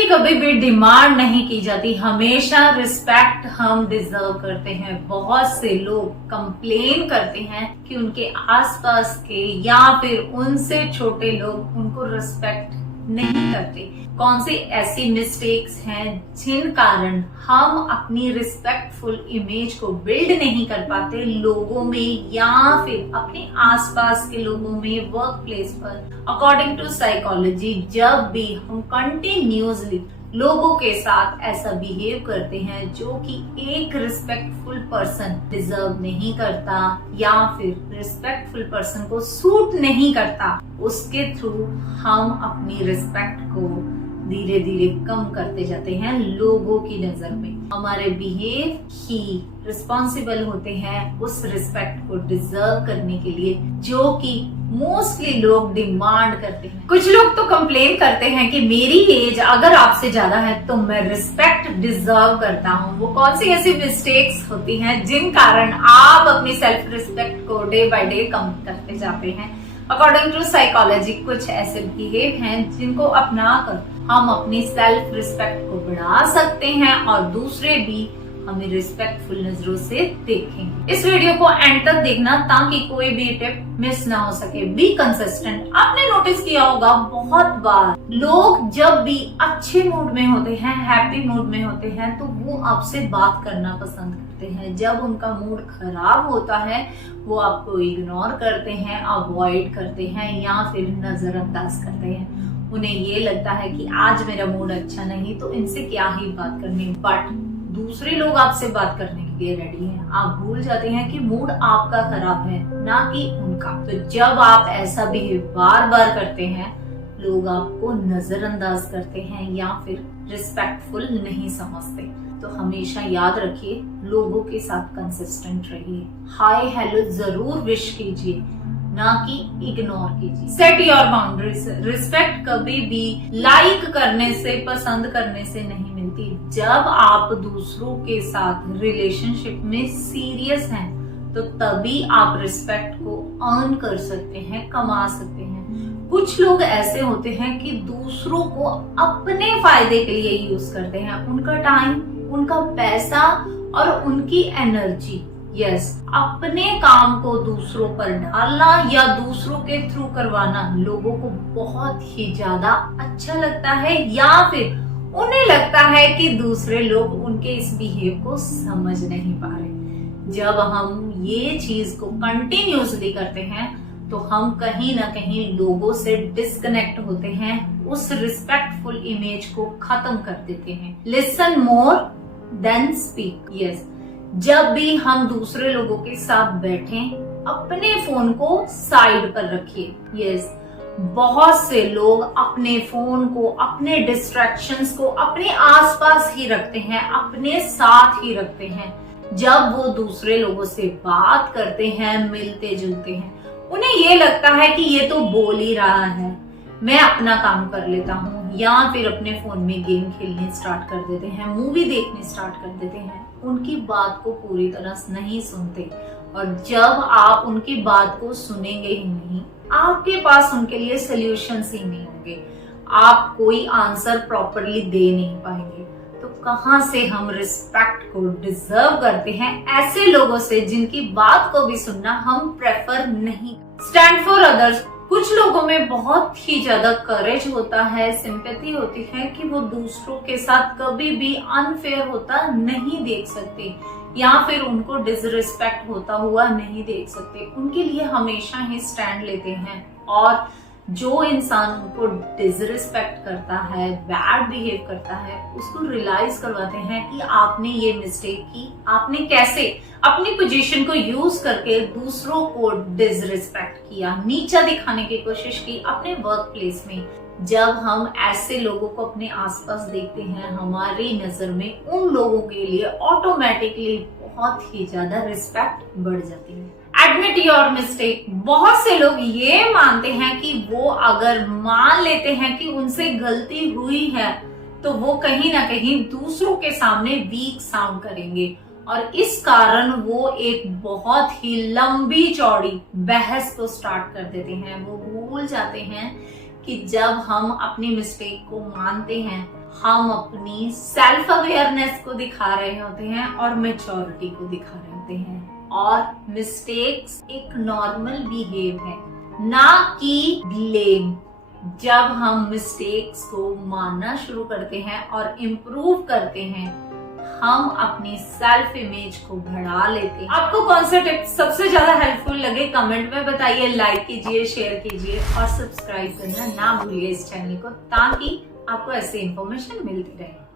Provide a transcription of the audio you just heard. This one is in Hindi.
की कभी भी डिमांड नहीं की जाती, हमेशा रिस्पेक्ट हम डिजर्व करते हैं। बहुत से लोग कंप्लेन करते हैं कि उनके आसपास के या फिर उनसे छोटे लोग उनको रिस्पेक्ट नहीं करते। कौन सी ऐसी मिस्टेक्स हैं जिन कारण हम अपनी रिस्पेक्टफुल इमेज को बिल्ड नहीं कर पाते लोगों में या फिर अपने आसपास के लोगों में, वर्क प्लेस पर। अकॉर्डिंग टू साइकोलॉजी, जब भी हम कंटिन्यूअसली लोगों के साथ ऐसा बिहेव करते हैं जो कि एक रिस्पेक्टफुल पर्सन डिजर्व नहीं करता या फिर रिस्पेक्टफुल पर्सन को सूट नहीं करता, उसके थ्रू हम अपनी रिस्पेक्ट को धीरे धीरे कम करते जाते हैं लोगों की नजर में। हमारे बिहेव ही रिस्पॉन्सिबल होते हैं उस रिस्पेक्ट को डिजर्व करने के लिए जो कि मोस्टली लोग डिमांड करते हैं। कुछ लोग तो कंप्लेन करते हैं कि मेरी एज अगर आपसे ज्यादा है तो मैं रिस्पेक्ट डिजर्व करता हूँ। वो कौन सी ऐसी मिस्टेक्स होती हैं जिन कारण आप अपनी सेल्फ रिस्पेक्ट को डे बाय डे कम करते जाते हैं? अकॉर्डिंग टू साइकोलॉजी, कुछ ऐसे बिहेव हैं जिनको अपनाकर हम अपनी सेल्फ रिस्पेक्ट को बढ़ा सकते हैं और दूसरे भी हमें रिस्पेक्टफुल नजरों से देखेंगे। इस वीडियो को एंड तक देखना ताकि कोई भी टिप मिस ना हो सके। Be consistent. आपने नोटिस किया होगा बहुत बार लोग जब भी अच्छे मूड में होते हैं, हैप्पी मूड में होते हैं, तो वो आपसे बात करना पसंद करते हैं। जब उनका मूड खराब होता है वो आपको इग्नोर करते हैं, अवॉइड करते हैं या फिर नजरअंदाज करते हैं। उन्हें ये लगता है कि आज मेरा मूड अच्छा नहीं तो इनसे क्या ही बात करनी। बट दूसरे लोग आपसे बात करने के लिए रेडी हैं। आप भूल जाते हैं कि मूड आपका खराब है ना कि उनका। तो जब आप ऐसा बिहेव बार बार करते हैं, लोग आपको नजरअंदाज करते हैं या फिर रिस्पेक्टफुल नहीं समझते। तो हमेशा याद रखिए, लोगों के साथ कंसिस्टेंट रहिए। हाय हेलो जरूर विश कीजिए, ना कि इग्नोर कीजिए। Set your boundaries. रिस्पेक्ट कभी भी लाइक करने से, पसंद करने से नहीं मिलती। जब आप दूसरों के साथ रिलेशनशिप में सीरियस हैं तो तभी आप रिस्पेक्ट को अर्न कर सकते हैं, कमा सकते हैं। कुछ लोग ऐसे होते हैं कि दूसरों को अपने फायदे के लिए यूज करते हैं। उनका टाइम, उनका पैसा और उनकी एनर्जी, अपने काम को दूसरों पर डालना या दूसरों के थ्रू करवाना लोगों को बहुत ही ज्यादा अच्छा लगता है या फिर उन्हें लगता है कि दूसरे लोग उनके इस बिहेव को समझ नहीं पा रहे। जब हम ये चीज को कंटिन्यूअसली करते हैं तो हम कहीं ना कहीं लोगों से डिस्कनेक्ट होते हैं, उस रिस्पेक्टफुल इमेज को खत्म कर देते हैं। Listen more than speak. जब भी हम दूसरे लोगों के साथ बैठें, अपने फोन को साइड पर रखिए। बहुत से लोग अपने फोन को, अपने डिस्ट्रैक्शंस को अपने आसपास ही रखते हैं, अपने साथ ही रखते हैं। जब वो दूसरे लोगों से बात करते हैं, मिलते जुलते हैं, उन्हें ये लगता है कि ये तो बोल ही रहा है, मैं अपना काम कर लेता हूँ, या फिर अपने फोन में गेम खेलने स्टार्ट कर देते हैं, मूवी देखने स्टार्ट कर देते हैं। उनकी बात को पूरी तरह से नहीं सुनते और जब आप उनकी बात को सुनेंगे ही नहीं, आपके पास उनके लिए सॉल्यूशंस ही नहीं होंगे, आप कोई आंसर प्रॉपरली दे नहीं पाएंगे। तो कहां से हम रिस्पेक्ट को डिजर्व करते हैं? ऐसे लोगों से जिनकी बात को भी सुनना हम प्रेफर नहीं। Stand for others. कुछ लोगों में बहुत ही ज्यादा करेज होता है, सिंपैथी होती है कि वो दूसरों के साथ कभी भी अनफेयर होता नहीं देख सकते या फिर उनको डिसरिस्पेक्ट होता हुआ नहीं देख सकते। उनके लिए हमेशा ही स्टैंड लेते हैं और जो इंसान उनको डिसरिस्पेक्ट करता है, बैड बिहेव करता है, उसको रियलाइज करवाते हैं कि आपने ये मिस्टेक की, आपने कैसे अपनी पोजीशन को यूज करके दूसरों को डिसरिस्पेक्ट किया, नीचा दिखाने की कोशिश की अपने वर्क प्लेस में। जब हम ऐसे लोगों को अपने आसपास देखते हैं, हमारी नजर में उन लोगों के लिए ऑटोमेटिकली बहुत ही ज्यादा रिस्पेक्ट बढ़ जाती है। Admit your mistake. बहुत से लोग ये मानते हैं कि वो अगर मान लेते हैं कि उनसे गलती हुई है तो वो कहीं ना कहीं दूसरों के सामने वीक साउंड करेंगे और इस कारण वो एक बहुत ही लंबी चौड़ी बहस को स्टार्ट कर देते हैं। वो भूल जाते हैं कि जब हम अपनी मिस्टेक को मानते हैं, हम अपनी सेल्फ अवेयरनेस को दिखा रहे होते हैं और मैच्योरिटी को दिखा रहे होते हैं। और मिस्टेक्स एक नॉर्मल बिहेव है, ना कि ब्लेम। जब हम मिस्टेक्स को मानना शुरू करते हैं और इम्प्रूव करते हैं, हम अपनी सेल्फ इमेज को बढ़ा लेते हैं। आपको कौन सा टिप सबसे ज्यादा हेल्पफुल लगे कमेंट में बताइए, लाइक कीजिए, शेयर कीजिए और सब्सक्राइब करना ना भूलिए इस चैनल को, ताकि आपको ऐसी इंफॉर्मेशन मिलती रहे।